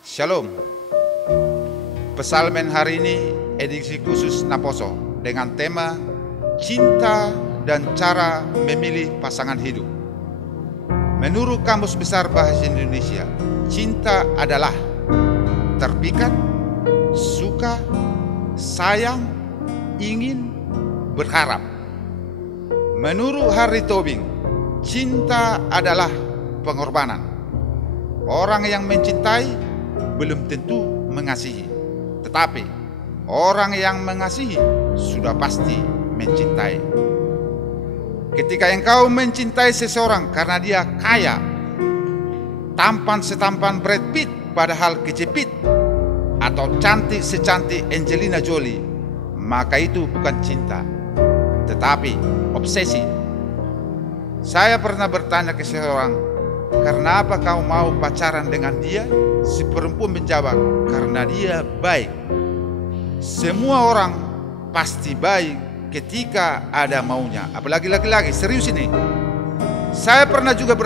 Shalom. Pesalmen hari ini edisi khusus Naposo dengan tema Cinta dan Cara Memilih Pasangan Hidup. Menurut Kamus Besar Bahasa Indonesia, cinta adalah terpikat, suka, sayang, ingin, berharap. Menurut Harry Tobing, cinta adalah pengorbanan. Orang yang mencintai belum tentu mengasihi, tetapi orang yang mengasihi sudah pasti mencintai. Ketika engkau mencintai seseorang karena dia kaya, tampan setampan Brad Pitt padahal kejepit, atau cantik secantik Angelina Jolie, maka itu bukan cinta, tetapi obsesi. Saya pernah bertanya ke seseorang, "Kenapa kau mau pacaran dengan dia?" Si perempuan menjawab, "Karena dia baik." Semua orang pasti baik ketika ada maunya, apalagi laki-laki. Serius ini. Saya pernah juga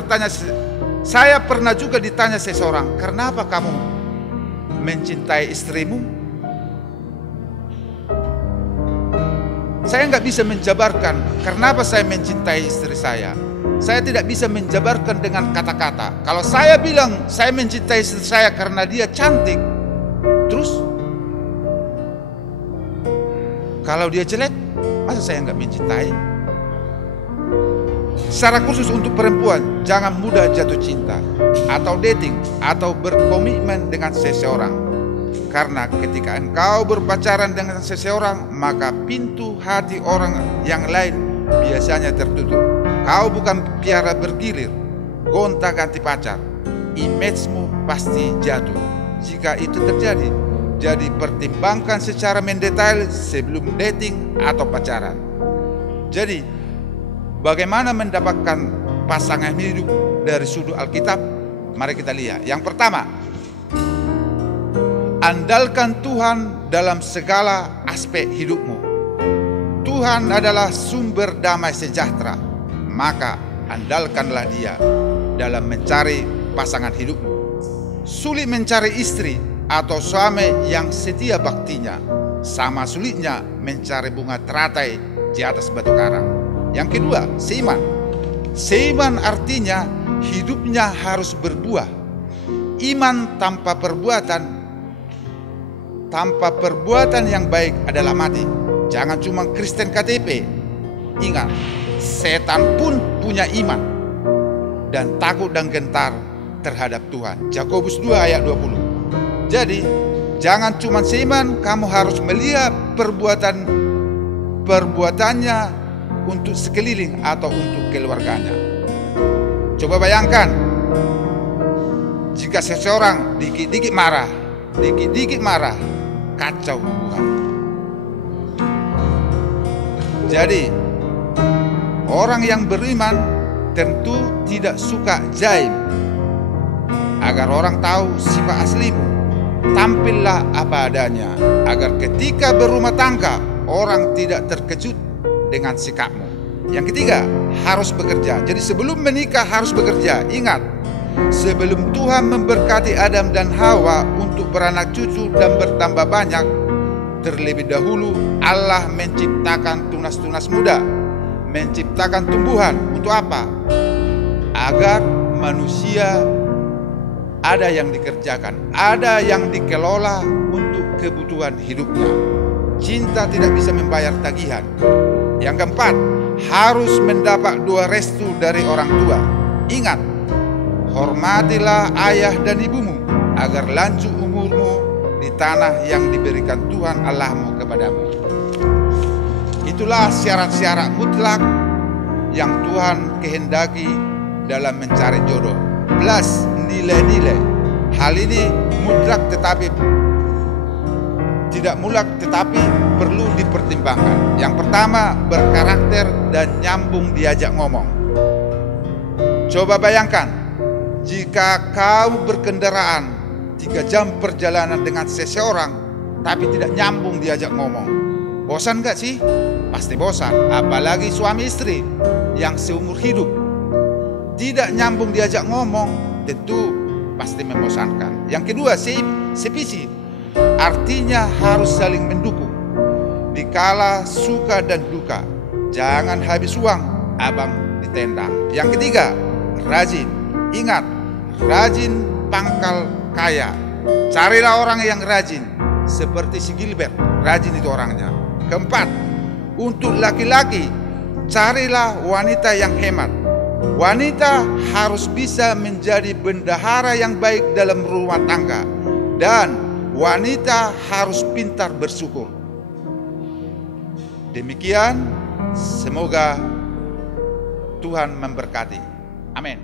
ditanya seseorang, "Kenapa kamu mencintai istrimu?" Saya nggak bisa menjabarkan kenapa saya mencintai istri saya. Saya tidak bisa menjabarkan dengan kata-kata. Kalau saya bilang saya mencintai istri saya karena dia cantik, terus kalau dia jelek, masa saya nggak mencintai? Secara khusus untuk perempuan, jangan mudah jatuh cinta atau dating atau berkomitmen dengan seseorang. Karena ketika engkau berpacaran dengan seseorang, maka pintu hati orang yang lain biasanya tertutup. Kau bukan piara bergilir, gonta-ganti pacar. Image-mu pasti jatuh jika itu terjadi. Jadi pertimbangkan secara mendetail sebelum dating atau pacaran. Jadi bagaimana mendapatkan pasangan hidup dari sudut Alkitab? Mari kita lihat. Yang pertama, andalkan Tuhan dalam segala aspek hidupmu. Tuhan adalah sumber damai sejahtera. Maka andalkanlah Dia dalam mencari pasangan hidupmu. Sulit mencari istri atau suami yang setia baktinya, sama sulitnya mencari bunga teratai di atas batu karang. Yang kedua, seiman. Seiman artinya hidupnya harus berbuah. Iman tanpa perbuatan yang baik adalah mati. Jangan cuma Kristen KTP. Ingat, setan pun punya iman dan takut dan gentar terhadap Tuhan. Yakobus 2 ayat 20. Jadi jangan cuma seiman, kamu harus melihat perbuatannya untuk sekeliling atau untuk keluarganya. Coba bayangkan jika seseorang dikit-dikit marah, kacau hubungan. Jadi orang yang beriman tentu tidak suka jaim. Agar orang tahu sifat aslimu, tampillah apa adanya, agar ketika berumah tangga orang tidak terkejut dengan sikapmu. Yang ketiga, harus bekerja. Jadi sebelum menikah harus bekerja. Ingat, sebelum Tuhan memberkati Adam dan Hawa untuk beranak cucu dan bertambah banyak, terlebih dahulu Allah menciptakan tunas-tunas muda, menciptakan tumbuhan. Untuk apa? Agar manusia ada yang dikerjakan, ada yang dikelola untuk kebutuhan hidupnya. Cinta tidak bisa membayar tagihan. Yang keempat, harus mendapat doa restu dari orang tua. Ingat, hormatilah ayah dan ibumu agar lanjut umurmu di tanah yang diberikan Tuhan Allahmu kepadamu. Itulah syarat-syarat mutlak yang Tuhan kehendaki dalam mencari jodoh, plus nilai-nilai. Hal ini mutlak tetapi tidak mutlak, tetapi perlu dipertimbangkan. Yang pertama, berkarakter dan nyambung diajak ngomong. Coba bayangkan jika kau berkendaraan 3 jam perjalanan dengan seseorang tapi tidak nyambung diajak ngomong. Bosan gak sih? Pasti bosan. Apalagi suami istri yang seumur hidup tidak nyambung diajak ngomong, tentu pasti membosankan. Yang kedua, sevisi, artinya harus saling mendukung dikala suka dan duka. Jangan habis uang, abang ditendang. Yang ketiga, rajin. Ingat, rajin pangkal kaya. Carilah orang yang rajin, seperti si Gilbert, rajin itu orangnya. Keempat, untuk laki-laki, carilah wanita yang hemat. Wanita harus bisa menjadi bendahara yang baik dalam rumah tangga, dan wanita harus pintar bersyukur. Demikian, semoga Tuhan memberkati. Amin.